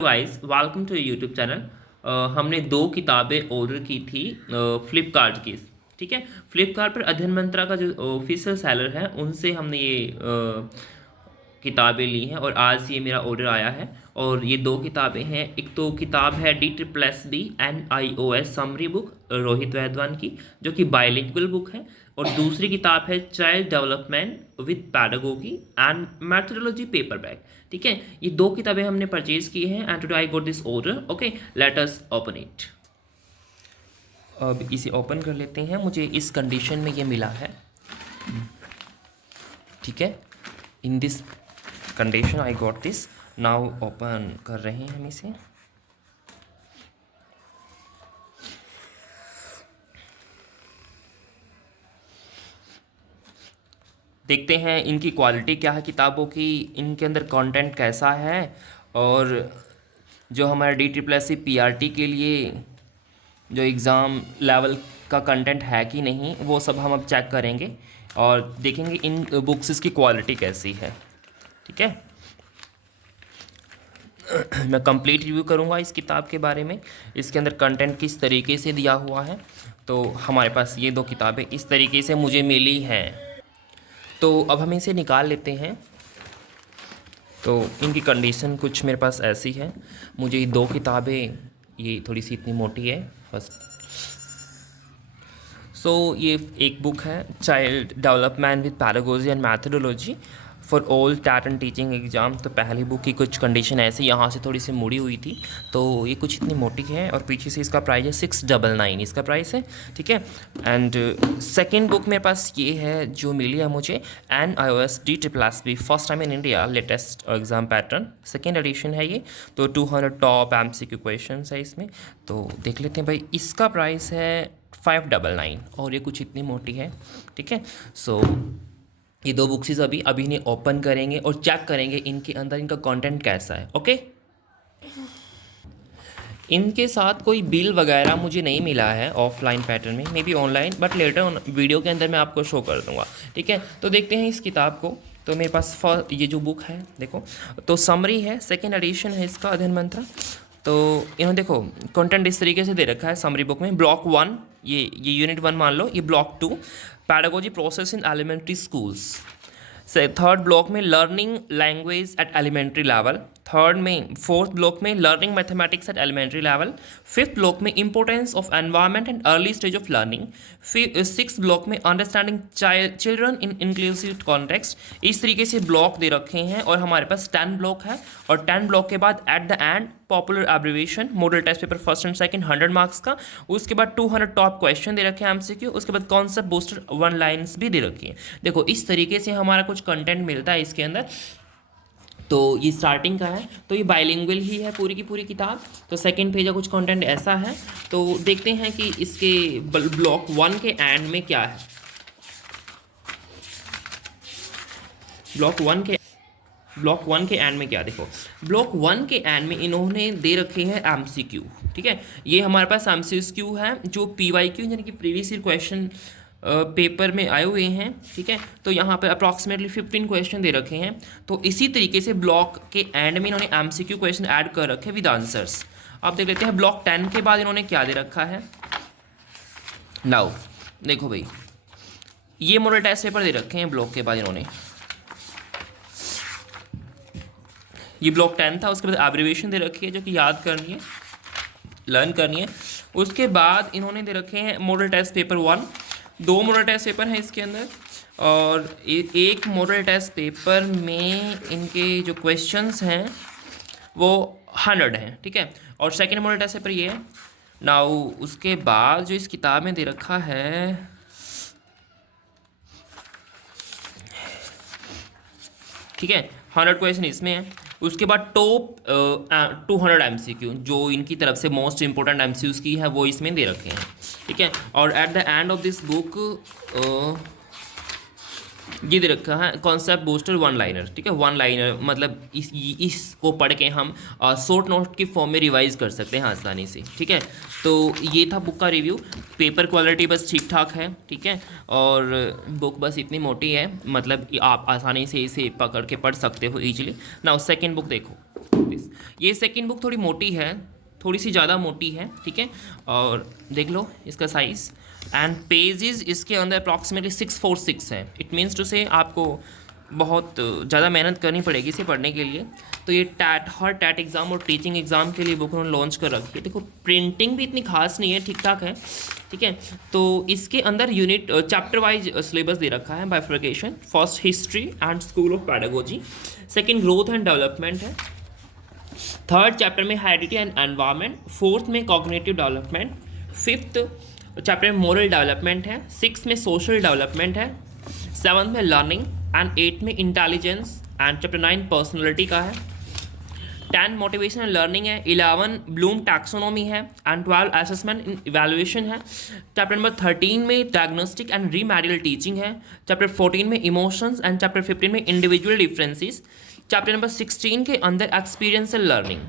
Guys welcome to YouTube channel. हमने दो किताबें ऑर्डर की थी फ्लिपकार्ट की। ठीक है, फ्लिपकार्ट पर अध्ययन मंत्रा का जो ऑफिशियल सेलर है उनसे हमने ये किताबें ली हैं और आज ये मेरा ऑर्डर आया है। और ये दो किताबें हैं, एक तो किताब है DSSS समरी बुक रोहित वैद्वान की, जो कि बाइलिंगुअल बुक है, और दूसरी किताब है child development with pedagogy and methodology paper bag. ठीक है, ये दो किताबें हमने परचेज की हैं and today I got this order. Okay, let us open it. अब इसे ओपन कर लेते हैं। मुझे इस कंडीशन में ये मिला है। ठीक है, in this condition I got this. Now open कर रहे हैं हम इसे। देखते हैं इनकी क्वालिटी क्या है किताबों की, इनके अंदर कंटेंट कैसा है, और जो हमारा DSSS PRT के लिए जो एग्ज़ाम लेवल का कंटेंट है कि नहीं, वो सब हम अब चेक करेंगे और देखेंगे इन बुक्स की क्वालिटी कैसी है। ठीक है, मैं कंप्लीट रिव्यू करूँगा इस किताब के बारे में, इसके अंदर कंटेंट किस तरीके से दिया हुआ है। तो हमारे पास ये दो किताबें इस तरीके से मुझे मिली हैं। तो अब हम इसे निकाल लेते हैं। तो इनकी कंडीशन कुछ मेरे पास ऐसी है। मुझे ये दो किताबें, ये थोड़ी सी इतनी मोटी है फर्स्ट। ये एक बुक है child development with pedagogy and methodology for all TET and teaching exam. तो पहली बुक की कुछ कंडीशन ऐसे यहाँ से थोड़ी सी मुड़ी हुई थी, तो ये कुछ इतनी मोटी है, और पीछे से इसका प्राइस है 699 इसका प्राइस है। ठीक है, एंड सेकेंड बुक मेरे पास ये है जो मिली है मुझे, NIOS DSSS first time in India latest exam pattern, second edition है ये। तो 200 टॉप MCQ क्वेश्चन है इसमें। तो देख लेते हैं भाई, इसका प्राइस है 599 और ये कुछ इतनी मोटी है। ठीक है, ये दो बुक्स अभी इन्हें ओपन करेंगे और चेक करेंगे इनके अंदर इनका कंटेंट कैसा है। ओके, इनके साथ कोई बिल वगैरह मुझे नहीं मिला है ऑफलाइन पैटर्न में, may be online, but later video के अंदर मैं आपको शो कर दूंगा। ठीक है, तो देखते हैं इस किताब को। तो मेरे पास ये जो बुक है देखो, तो समरी है, सेकेंड एडिशन है इसका अध्ययन मंत्र। तो इन्होंने देखो कंटेंट इस तरीके से दे रखा है समरी बुक में। ब्लॉक 1 ये यूनिट 1 मान लो, ये block 2 pedagogy process in elementary schools, से थर्ड ब्लॉक में learning language at elementary level, third में फोर्थ ब्लॉक में learning mathematics at elementary level, fifth block में importance of environment and early stage of learning, six block में understanding children in inclusive context. इस तरीके से block दे रखे हैं और हमारे पास 10 ब्लॉक है, और 10 ब्लॉक के बाद at the end popular abbreviation model test paper first and second 100 marks का, उसके बाद 200 टॉप क्वेश्चन दे रखे हैं MCQ, उसके बाद कॉन्सेप्ट बूस्टर 1 लाइन्स भी दे रखी है। देखो इस तरीके से हमारा कुछ कंटेंट मिलता है इसके अंदर। तो ये स्टार्टिंग का है, तो ये बाइलिंगुअल ही है पूरी की पूरी किताब। तो सेकंड पेज का कुछ कंटेंट ऐसा है। तो देखते हैं कि इसके ब्लॉक 1 के एंड में क्या है। ब्लॉक 1 के एंड में क्या, देखो ब्लॉक 1 के एंड में इन्होंने दे रखे हैं MCQ। ठीक है, ये हमारे पास MCQ है जो PYQ यानी कि प्रीवियस ईयर क्वेश्चन पेपर में आए हुए हैं। ठीक है, तो यहाँ पर अप्रॉक्सीमेटली 15 क्वेश्चन दे रखे हैं। तो इसी तरीके से ब्लॉक के एंड में इन्होंने MCQ क्वेश्चन ऐड कर रखे विद आंसर्स। अब देख लेते हैं ब्लॉक 10 के बाद इन्होंने क्या दे रखा है। नाउ देखो भाई, ये मॉडल टेस्ट पेपर दे रखे हैं ब्लॉक के बाद इन्होंने। ये ब्लॉक 10 था, उसके बाद एब्रिविएशन दे रखी है जो कि याद करनी है, लर्न करनी है। उसके बाद इन्होंने दे रखे हैं model test paper 1, 2 model test paper हैं इसके अंदर, और एक मॉडल टेस्ट पेपर में इनके जो क्वेश्चंस हैं वो 100 हैं। ठीक है, और सेकेंड मॉडल टेस्ट पेपर ये है। नाउ उसके बाद जो इस किताब में दे रखा है, ठीक है, 100 क्वेश्चन इसमें है। उसके बाद टॉप 200 MCQ जो इनकी तरफ से मोस्ट इंपॉर्टेंट MCQs की है वो इसमें दे रखे हैं। ठीक है, और eight the end of this book ये दे रखा है कॉन्सेप्ट बूस्टर 1 लाइनर। ठीक है, 1 लाइनर मतलब इसको पढ़ के हम शॉर्ट नोट की फॉर्म में रिवाइज कर सकते हैं आसानी से। ठीक है, तो ये था बुक का रिव्यू। पेपर क्वालिटी बस ठीक ठाक है। ठीक है, और बुक बस इतनी मोटी है, मतलब आप आसानी से इसे पकड़ के पढ़ सकते हो ईजिली। नाउ सेकेंड बुक देखो, ये सेकंड बुक थोड़ी मोटी है, थोड़ी सी ज़्यादा मोटी है, ठीक है। और देख लो इसका साइज़ एंड पेजेस इसके अंदर अप्रॉक्सीमेटली 646 है। इट मीन्स टू से आपको बहुत ज़्यादा मेहनत करनी पड़ेगी इसे पढ़ने के लिए। तो ये हर टैट एग्ज़ाम और टीचिंग एग्ज़ाम के लिए बुक उन्होंने लॉन्च कर रखी है। देखो प्रिंटिंग भी इतनी खास नहीं है, ठीक ठाक है, ठीक है। तो इसके अंदर यूनिट चैप्टर वाइज सिलेबस दे रखा है, bifurcation. First history and school of pedagogy, second growth and development है, थर्ड चैप्टर में हेरिडिटी एंड एनवायरनमेंट, फोर्थ में कॉग्निटिव डेवलपमेंट, फिफ्थ चैप्टर में मोरल डेवलपमेंट है, सिक्स में सोशल डेवलपमेंट है, सेवन्थ में लर्निंग एंड एट में इंटेलिजेंस एंड चैप्टर 9 पर्सनैलिटी का है, 10 मोटिवेशन एंड लर्निंग है, 11 ब्लूम टैक्सोनॉमी है एंड 12 असेसमेंट इन इवैल्यूएशन है। चैप्टर नंबर 13 में डायग्नोस्टिक एंड रीमैरियल टीचिंग है, चैप्टर 14 में इमोशंस एंड चैप्टर 15 में इंडिविजुअल डिफरेंसेस। चैप्टर नंबर 16 के अंदर एक्सपीरियंशियल लर्निंग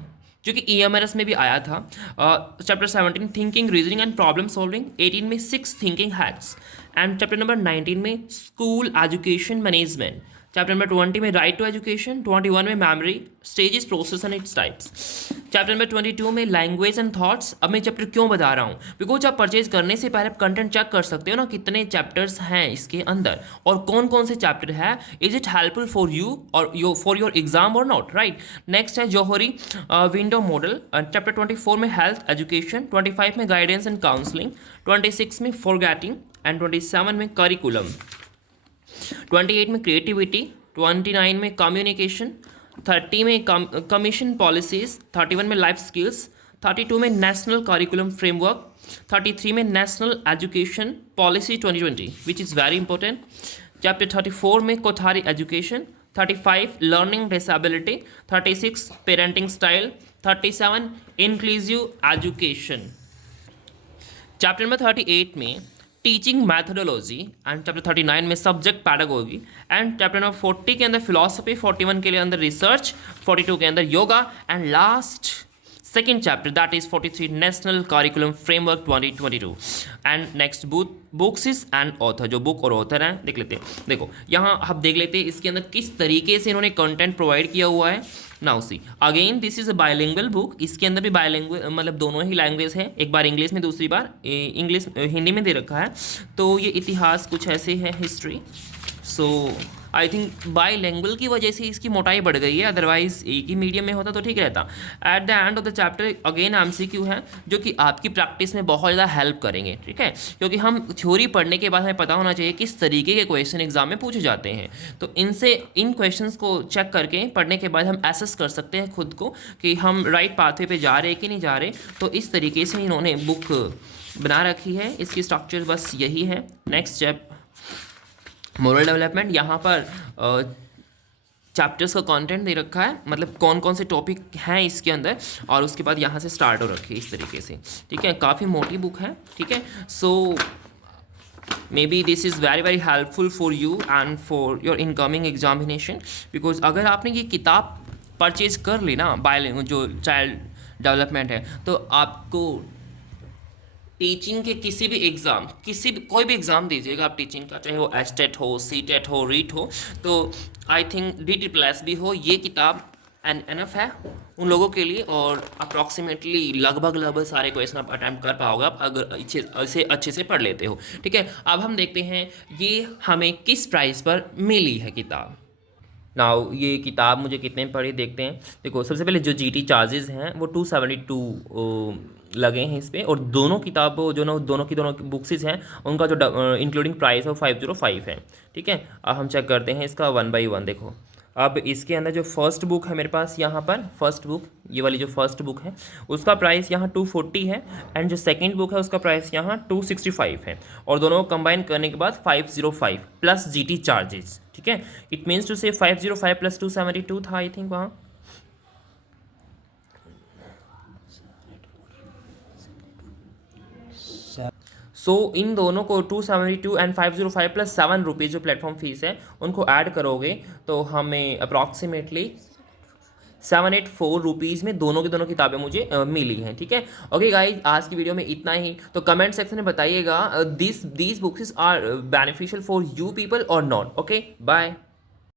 जो कि EMRS में भी आया था। Chapter 17 thinking reasoning and problem solving, 18 में 6 thinking hacks and chapter number 19 में school education management, chapter number 20 में राइट टू एजुकेशन, 21 में memory stages process and its types, chapter number 22 में लैंग्वेज एंड थॉट्स। अब मैं चैप्टर क्यों बता रहा हूँ, बिकॉज आप परचेज करने से पहले आप कंटेंट चेक कर सकते हो ना कितने चैप्टर्स हैं इसके अंदर और कौन कौन से चैप्टर है, is it helpful for you और फॉर योर एग्जाम और नॉट, राइट। नेक्स्ट है जौहरी विंडो मॉडल, चैप्टर 24 में हेल्थ एजुकेशन, 25 में गाइडेंस एंड काउंसलिंग, 26 में फॉरगेटिंग एंड 27 में करिकुलम, 28 में क्रिएटिविटी, 29 में कम्युनिकेशन, 30 में कमीशन पॉलिसीज, 31 में लाइफ स्किल्स, 32 में नेशनल करिकुलम फ्रेमवर्क, 33 में national education policy 2020 which is very important, chapter 34 में Kothari education, 35 learning disability, 36 parenting style, 37 inclusive education. Chapter number 38 में टीचिंग मैथडोलॉजी एंड चैप्टर 39 में subject pedagogy and chapter number 40 के अंदर philosophy, 41 के लिए अंदर रिसर्च, 42 के अंदर yoga and last second chapter that is 43 national curriculum framework 2022 and next books and author. जो बुक और ऑथर हैं देख लेते हैं। देखो यहाँ हम देख लेते हैं इसके अंदर किस तरीके से इन्होंने कंटेंट प्रोवाइड किया हुआ है। Now see again this is a bilingual book, इसके अंदर भी बायलिंगुअल मतलब दोनों ही लैंग्वेज है, एक बार इंग्लिश में दूसरी बार इंग्लिश हिंदी में दे रखा है। तो ये इतिहास कुछ ऐसे है, हिस्ट्री। सो आई थिंक बाईलैंग्वेज की वजह से इसकी मोटाई बढ़ गई है, अदरवाइज एक ही मीडियम में होता तो ठीक रहता। Eight the end of the chapter again MCQ है जो कि आपकी प्रैक्टिस में बहुत ज़्यादा हेल्प करेंगे, ठीक है, क्योंकि हम थ्योरी पढ़ने के बाद हमें पता होना चाहिए किस तरीके के क्वेश्चन एग्जाम में पूछे जाते हैं। तो इन क्वेश्चंस को चेक करके पढ़ने के बाद हम एसेस कर सकते हैं खुद को कि हम राइट पाथवे पे जा रहे हैं कि नहीं जा रहे। तो इस तरीके से इन्होंने बुक बना रखी है, इसकी स्ट्रक्चर बस यही है। नेक्स्ट स्टेप मोरल डेवलपमेंट, यहाँ पर चैप्टर्स का कंटेंट दे रखा है, मतलब कौन कौन से टॉपिक हैं इसके अंदर, और उसके बाद यहाँ से स्टार्ट हो रखी है इस तरीके से, ठीक है। काफ़ी मोटी बुक है, ठीक है। So maybe this is very very helpful for you and for your incoming examination, because अगर आपने ये किताब परचेज कर ली ना बायलिंगुअल जो चाइल्ड डेवलपमेंट है, तो आपको टीचिंग के किसी भी एग्ज़ाम कोई भी एग्ज़ाम दीजिएगा आप टीचिंग का, चाहे वो एस्टेट हो, सीटेट हो, रीट हो, तो आई थिंक DSS भी हो, ये किताब एनफ है उन लोगों के लिए। और अप्रॉक्सीमेटली लगभग सारे क्वेश्चन आप अटैम्प्ट कर पाओगे आप अगर इसे अच्छे से पढ़ लेते हो, ठीक है। अब हम देखते हैं ये हमें किस प्राइस पर मिली है किताब। नाउ ये किताब मुझे कितने में पड़ी देखते हैं। देखो सबसे पहले जो GT चार्जेस हैं वो 272 लगे हैं इस पर, और दोनों किताबों जो ना दोनों की बुक्सेस हैं उनका जो इंक्लूडिंग प्राइस है वो 505 है, ठीक है। अब हम चेक करते हैं इसका 1 by 1। देखो अब इसके अंदर जो फर्स्ट बुक है मेरे पास यहाँ पर, फर्स्ट बुक ये वाली जो फर्स्ट बुक है उसका प्राइस यहाँ 240 है, एंड जो सेकंड बुक है उसका प्राइस यहाँ 265 है, और दोनों को कंबाइन करने के बाद 505 प्लस GT चार्जेस, ठीक है। इट मीन्स टू से 505 प्लस 272 था आई थिंक वहाँ। सो इन दोनों को 272 एंड 505 प्लस 7 रुपीज़ जो प्लेटफॉर्म फीस है उनको ऐड करोगे तो हमें अप्रॉक्सीमेटली 784 रुपीज़ में दोनों की दोनों किताबें मुझे मिली हैं, ठीक है। ओके गाइज, आज की वीडियो में इतना ही। तो कमेंट सेक्शन में बताइएगा this books are beneficial for you people और नॉट। Okay bye.